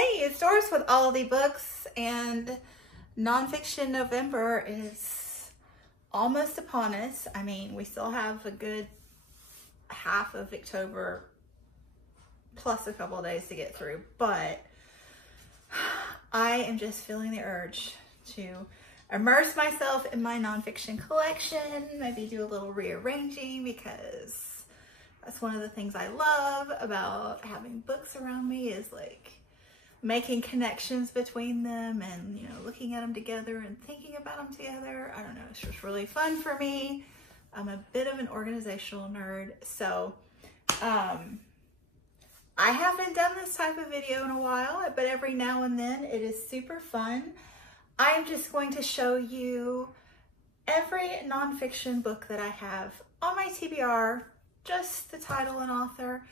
Hey, it's Doris with All the Books, and Nonfiction November is almost upon us. I mean, we still have a good half of October plus a couple of days to get through, but I am just feeling the urge to immerse myself in my nonfiction collection, maybe do a little rearranging, because that's one of the things I love about having books around me is like making connections between them and, you know, looking at them together and thinking about them together. I don't know, it's just really fun for me. I'm a bit of an organizational nerd, so I haven't done this type of video in a while, but every now and then it is super fun. I'm just going to show you every nonfiction book that I have on my TBR, just the title and author,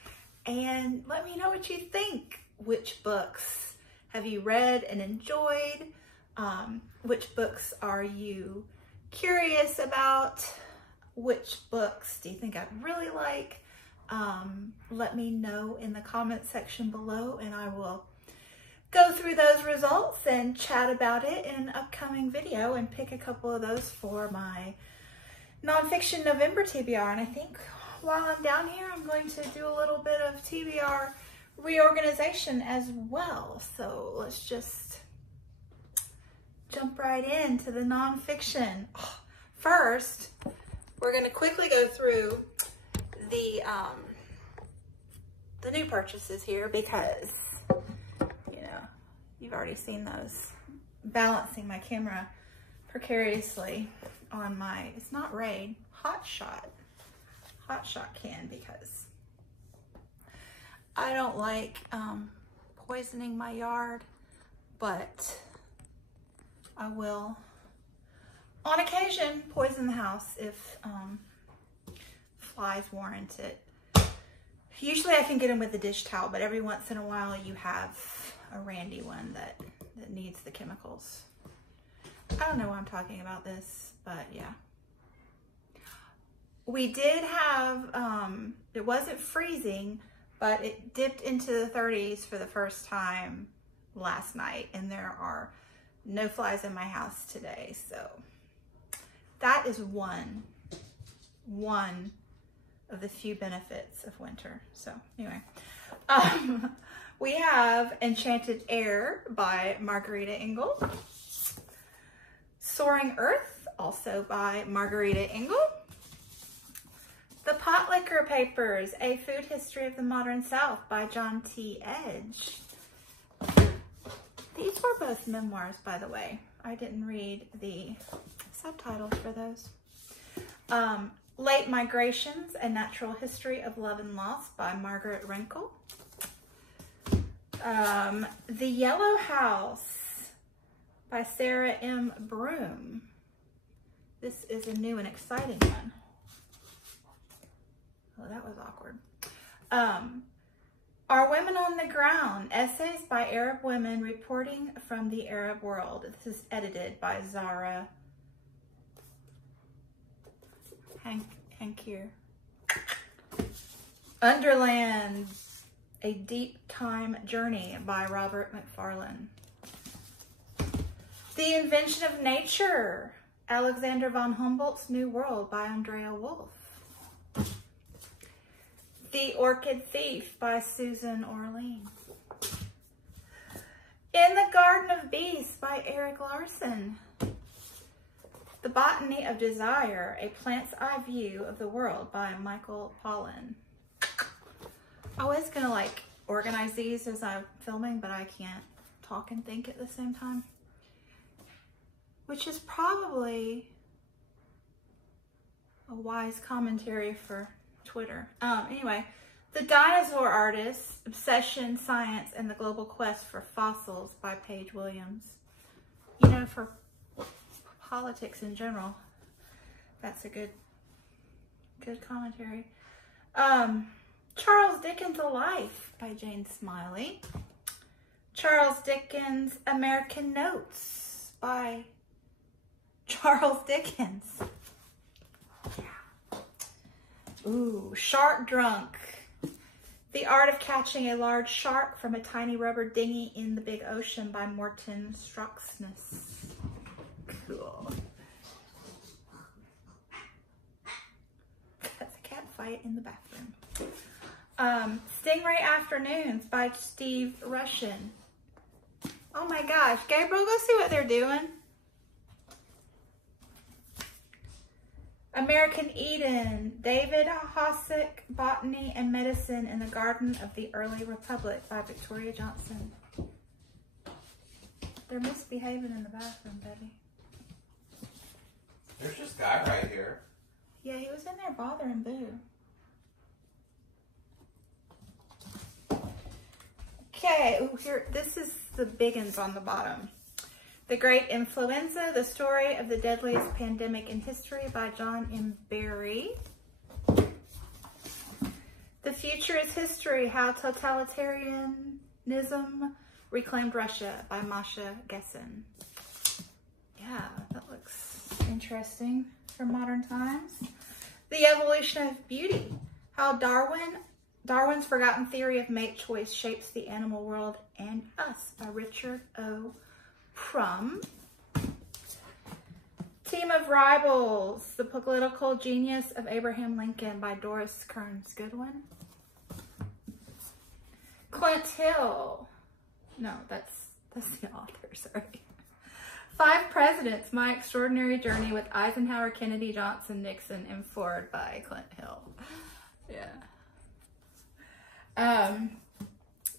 and let me know what you think. Which books have you read and enjoyed? Which books are you curious about? Which books do you think I'd really like? Let me know in the comment section below, and I will go through those results and chat about it in an upcoming video and pick a couple of those for my Nonfiction November TBR. And I think while I'm down here, I'm going to do a little bit of TBR reorganization as well. So let's just jump right into the nonfiction. First, we're going to quickly go through the new purchases here because, you know, you've already seen those. Balancing my camera precariously on my, it's not Raid, Hot Shot can, because I don't like poisoning my yard, but I will on occasion poison the house if flies warrant it. Usually I can get them with a dish towel, but every once in a while you have a randy one that needs the chemicals. I don't know why I'm talking about this, but yeah. We did have, it wasn't freezing, but it dipped into the 30s for the first time last night, and there are no flies in my house today. So that is one of the few benefits of winter. So anyway, we have Enchanted Air by Margarita Engel. Soaring Earth, also by Margarita Engel. The Pot Liquor Papers, A Food History of the Modern South by John T. Edge. These were both memoirs, by the way. I didn't read the subtitles for those. Late Migrations, A Natural History of Love and Loss by Margaret Wrinkle. The Yellow House by Sarah M. Broom. This is a new and exciting one. Oh, that was awkward. Are Women on the Ground? Essays by Arab women reporting from the Arab world. This is edited by Zara Hankir. Underland, A Deep Time Journey by Robert Macfarlane. The Invention of Nature, Alexander von Humboldt's New World by Andrea Wolf. The Orchid Thief by Susan Orlean. In the Garden of Beasts by Eric Larson. The Botany of Desire, A Plant's Eye View of the World by Michael Pollan. I was gonna like organize these as I'm filming, but I can't talk and think at the same time, which is probably a wise commentary for Twitter. Anyway, The Dinosaur Artist, Obsession, Science, and the Global Quest for Fossils by Paige Williams. You know, for politics in general, that's a good commentary. Charles Dickens' A Life by Jane Smiley. Charles Dickens' American Notes by Charles Dickens. Ooh, Shark Drunk, The Art of Catching a Large Shark from a Tiny Rubber Dinghy in the Big Ocean by Morton Stroxness. Cool. That's a cat fight in the bathroom. Stingray Afternoons by Steve Rushin. Oh my gosh, Gabriel, go see what they're doing. American Eden, David Hossick, Botany and Medicine in the Garden of the Early Republic by Victoria Johnson. They're misbehaving in the bathroom, Betty. There's this guy right here. Yeah, he was in there bothering Boo. Okay, ooh, here, this is the big ones on the bottom. The Great Influenza, the story of the deadliest pandemic in history by John M. Barry. The Future is History, How Totalitarianism Reclaimed Russia by Masha Gessen. Yeah, that looks interesting for modern times. The Evolution of Beauty, How Darwin's Forgotten Theory of Mate Choice Shapes the Animal World and Us by Richard O. Prum. Team of Rivals, The Political Genius of Abraham Lincoln by Doris Kearns Goodwin. Clint Hill. No, that's the author, sorry. 5 Presidents, My Extraordinary Journey with Eisenhower, Kennedy, Johnson, Nixon, and Ford by Clint Hill. Yeah.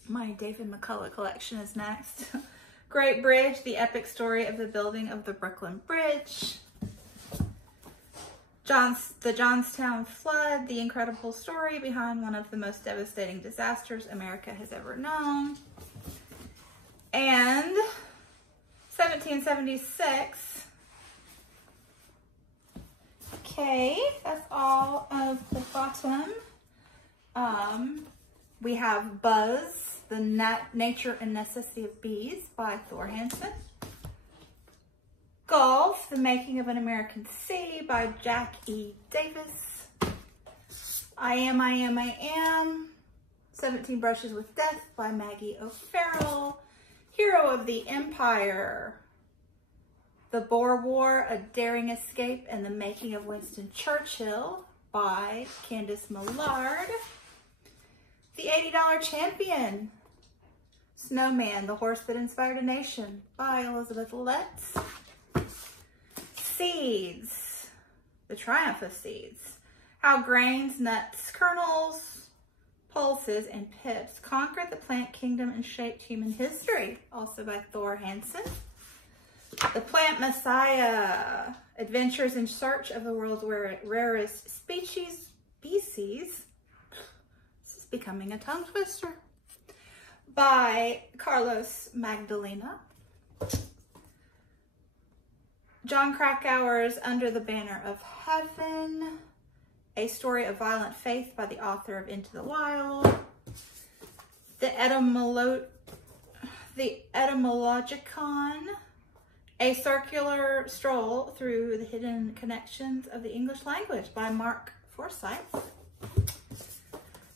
My David McCullough collection is next. Great Bridge, the epic story of the building of the Brooklyn Bridge. The Johnstown Flood, the incredible story behind one of the most devastating disasters America has ever known. And 1776. Okay, that's all of the bottom. We have Buzz, The Nature and Necessity of Bees by Thor Hansen. Golf, The Making of an American Sea by Jack E. Davis. I Am, 17 Brushes with Death by Maggie O'Farrell. Hero of the Empire, The Boer War, A Daring Escape and the Making of Winston Churchill by Candace Millard. The $80 Champion, Snowman, The Horse That Inspired a Nation by Elizabeth Letts. Seeds, The Triumph of Seeds, How Grains, Nuts, Kernels, Pulses, and Pips Conquered the Plant Kingdom and Shaped Human History, also by Thor Hansen. The Plant Messiah, Adventures in Search of the World's Rarest Species. This is becoming a tongue twister. By Carlos Magdalena. John Krakauer's Under the Banner of Heaven, A Story of Violent Faith by the author of Into the Wild. The Etymologicon, A Circular Stroll Through the Hidden Connections of the English Language by Mark Forsyth.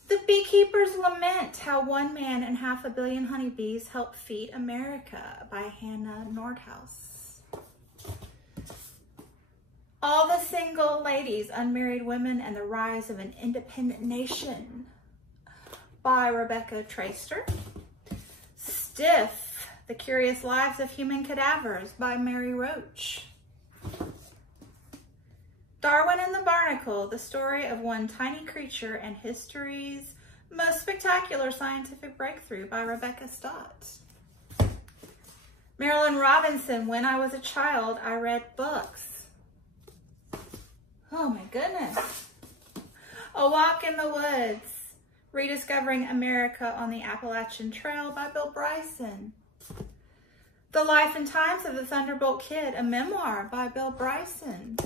The Beekeeper's Lament, How 1 Man and 500 million honeybees help feed America by Hannah Nordhaus. All the Single Ladies, Unmarried Women, and the Rise of an Independent Nation by Rebecca Traister. Stiff, The Curious Lives of Human Cadavers by Mary Roach. Darwin and the Barnacle, the story of one tiny creature and history's most spectacular scientific breakthrough by Rebecca Stott. Marilyn Robinson, When I Was a Child, I Read Books. Oh my goodness. A Walk in the Woods, Rediscovering America on the Appalachian Trail by Bill Bryson. The Life and Times of the Thunderbolt Kid, a memoir by Bill Bryson.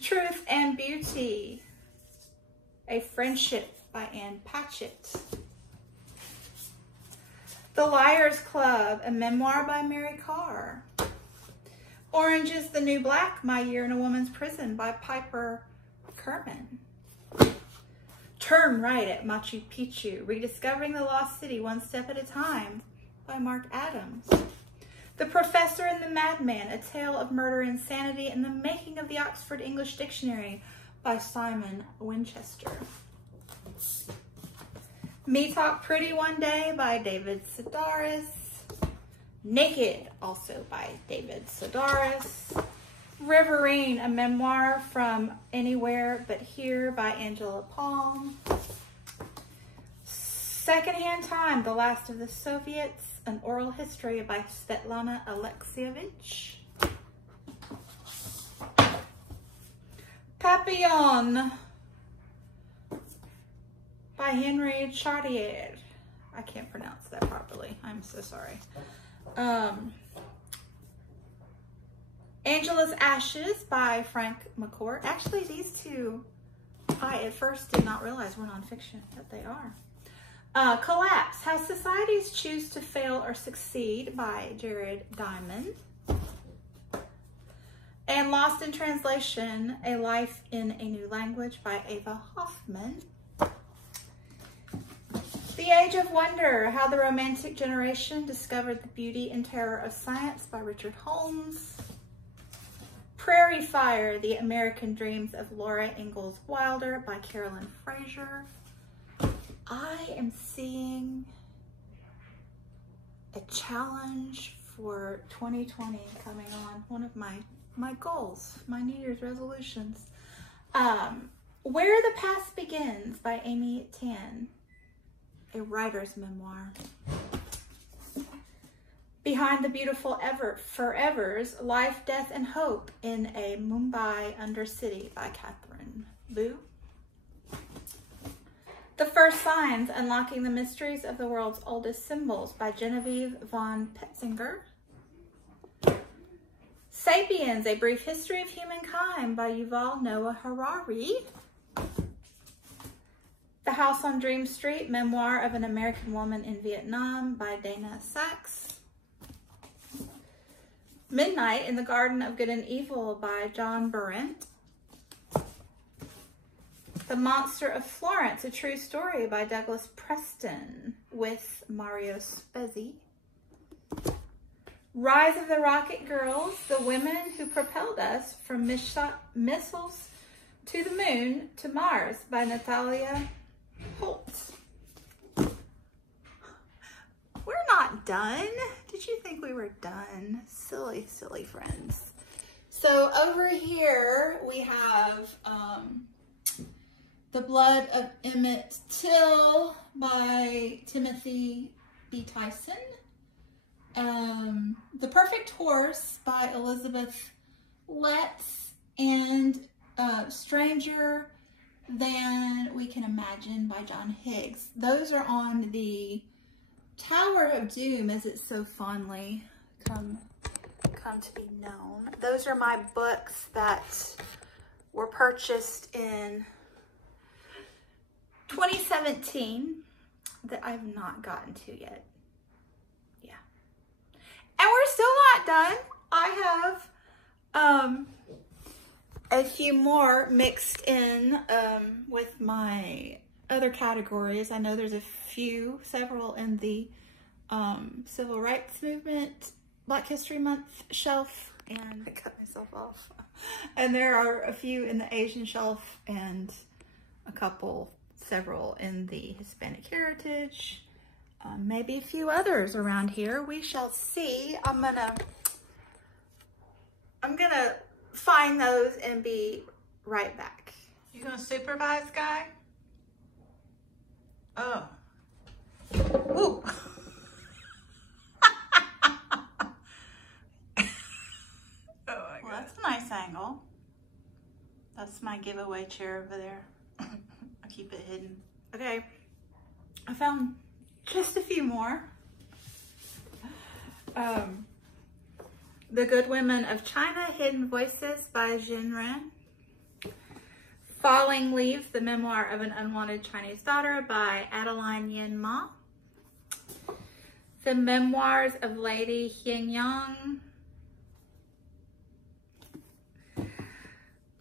Truth and Beauty, A Friendship by Ann Patchett. The Liars Club, a memoir by Mary Carr. Orange is the New Black, My Year in a Woman's Prison by Piper Kerman. Turn Right at Machu Picchu, Rediscovering the Lost City One Step at a Time by Mark Adams. The Professor and the Madman, A Tale of Murder, Insanity, and the Making of the Oxford English Dictionary by Simon Winchester. Me Talk Pretty One Day by David Sedaris. Naked, also by David Sedaris. Riverine, a memoir from Anywhere But Here by Angela Palm. Secondhand Time, The Last of the Soviets, an oral history by Svetlana Alexievich. Papillon by Henry Chartier. I can't pronounce that properly. I'm so sorry. Angela's Ashes by Frank McCourt. Actually, these two, I at first did not realize were nonfiction, but they are. Collapse, How Societies Choose to Fail or Succeed by Jared Diamond. And Lost in Translation, A Life in a New Language by Ava Hoffman. The Age of Wonder, How the Romantic Generation Discovered the Beauty and Terror of Science by Richard Holmes. Prairie Fire, The American Dreams of Laura Ingalls Wilder by Carolyn Fraser. I am seeing a challenge for 2020 coming on. One of my goals, my New Year's resolutions. Where the Past Begins by Amy Tan, a writer's memoir. Behind the Beautiful Forevers, Life, Death, and Hope in a Mumbai Undercity by Catherine Liu. The First Signs, Unlocking the Mysteries of the World's Oldest Symbols by Genevieve von Petzinger. Sapiens, A Brief History of Humankind by Yuval Noah Harari. The House on Dream Street, Memoir of an American Woman in Vietnam by Dana Sachs. Midnight in the Garden of Good and Evil by John Berendt. The Monster of Florence, A True Story by Douglas Preston with Mario Spezzi. Rise of the Rocket Girls, The Women Who Propelled Us from Missiles to the Moon to Mars by Natalia Holt. We're not done. Did you think we were done? Silly, silly friends. So over here we have The Blood of Emmett Till by Timothy B. Tyson. The Perfect Horse by Elizabeth Letts, and Stranger Than We Can Imagine by John Higgs. Those are on the Tower of Doom, as it's so fondly come to be known. Those are my books that were purchased in 2017 that I've not gotten to yet. Yeah. And we're still not done. I have a few more mixed in with my other categories. I know there's several in the Civil Rights Movement, Black History Month shelf, and I cut myself off. And there are a few in the Asian shelf and several in the Hispanic Heritage, maybe a few others around here. We shall see. I'm gonna find those and be right back. You gonna supervise, Guy? Oh. Ooh. Well, that's a nice angle. That's my giveaway chair over there. I keep it hidden. Okay, I found just a few more. The Good Women of China, Hidden Voices by Jin Ren. Falling Leaves, the Memoir of an Unwanted Chinese Daughter by Adeline Yen Ma. The Memoirs of Lady Hien Yang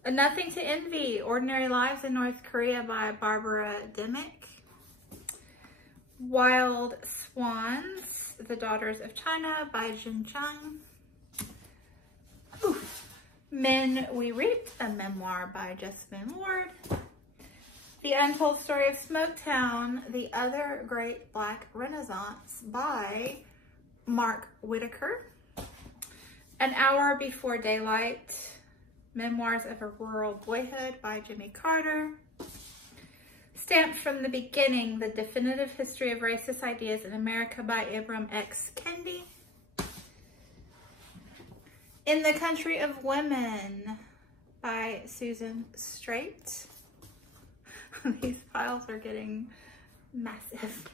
Nothing to Envy, Ordinary Lives in North Korea by Barbara Dimick. Wild Swans, The Daughters of China by Jun Chung. Men We Reaped, a memoir by Jessamine Ward. The Untold Story of Smoketown, The Other Great Black Renaissance by Mark Whitaker. An Hour Before Daylight, Memoirs of a Rural Boyhood by Jimmy Carter. Stamped from the Beginning, The Definitive History of Racist Ideas in America by Ibram X. Kendi. In the Country of Women by Susan Straight. These files are getting massive.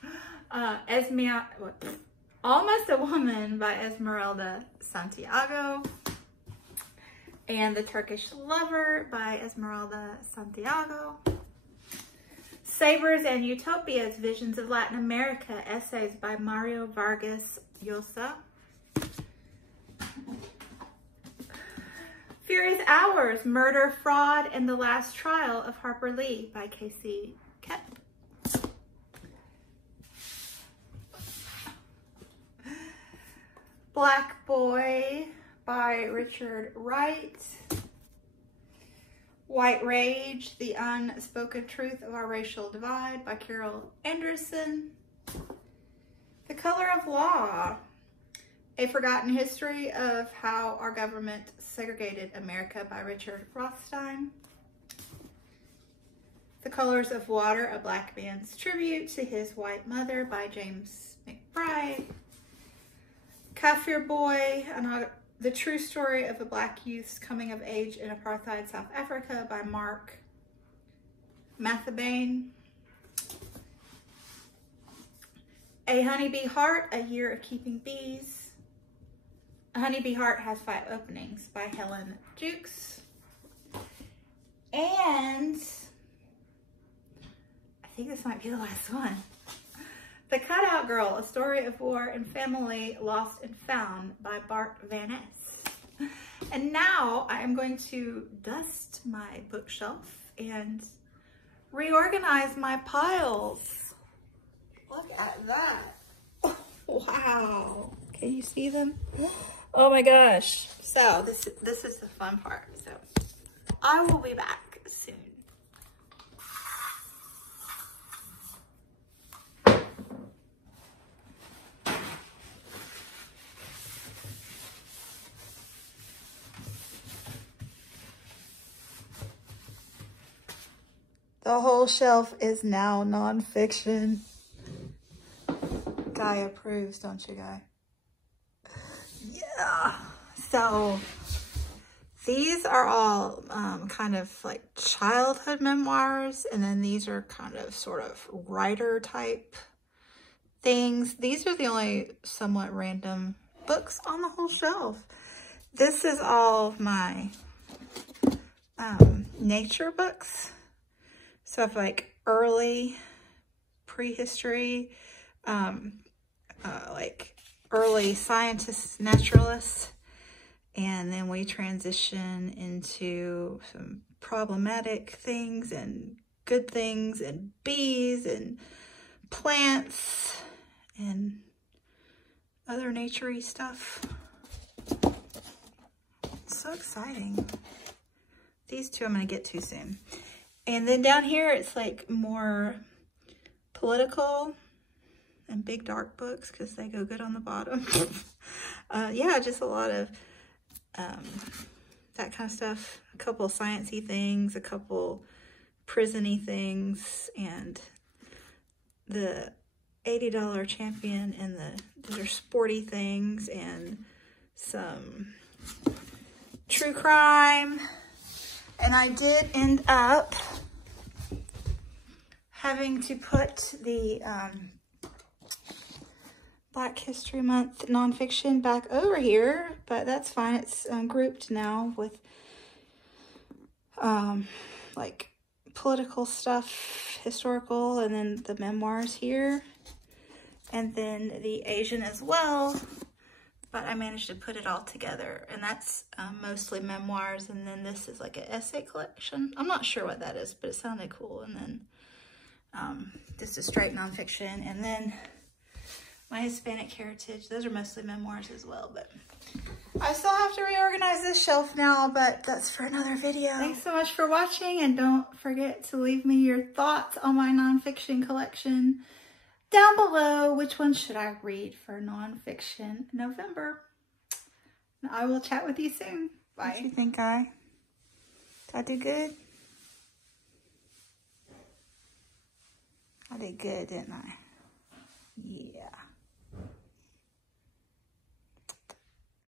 Almost a Woman by Esmeralda Santiago. And The Turkish Lover by Esmeralda Santiago. Sabers and Utopias, Visions of Latin America, Essays by Mario Vargas Llosa. Furious Hours, Murder, Fraud, and the Last Trial of Harper Lee by Casey Kep. Black Boy by Richard Wright. White Rage, The Unspoken Truth of Our Racial Divide by Carol Anderson. The Color of Law, A Forgotten History of How Our Government Segregated America by Richard Rothstein. The Colors of Water, A Black Man's Tribute to His White Mother by James McBride. Kafir Boy, The True Story of a Black Youth's Coming of Age in Apartheid South Africa by Mark Mathabane. A Honeybee Heart, A Year of Keeping Bees. A Honeybee Heart Has 5 Openings by Helen Jukes. And I think this might be the last one. The Cutout Girl, A Story of War and Family Lost and Found by Bart Van Ness. And now I am going to dust my bookshelf and reorganize my piles. Look at that. Oh, wow. Can you see them? Oh my gosh. So this is the fun part. So I will be back soon. The whole shelf is now nonfiction. Guy approves, don't you, Guy? Yeah. So these are all kind of like childhood memoirs, and then these are kind of sort of writer type things. These are the only somewhat random books on the whole shelf. This is all of my nature books. So I have like early prehistory, like early scientists, naturalists, and then we transition into some problematic things and good things and bees and plants and other nature-y stuff. It's so exciting. These two I'm gonna get to soon. And then down here, it's like more political and big dark books because they go good on the bottom. Yeah, just a lot of that kind of stuff. A couple science-y things, a couple prison-y things, and the $80 champion and these are sporty things, and some true crime. And I did end up having to put the Black History Month nonfiction back over here, but that's fine. It's grouped now with like political stuff, historical, and then the memoirs here. And then the Asian as well but I managed to put it all together, and that's mostly memoirs, and then this is like an essay collection. I'm not sure what that is, but it sounded cool. And then this is straight nonfiction, and then my Hispanic heritage. Those are mostly memoirs as well, but I still have to reorganize this shelf now, but that's for another video. Thanks so much for watching, and don't forget to leave me your thoughts on my nonfiction collection down below. Which one should I read for Nonfiction November? I will chat with you soon. Bye. What you think, Did I do good? I did good, didn't I? Yeah.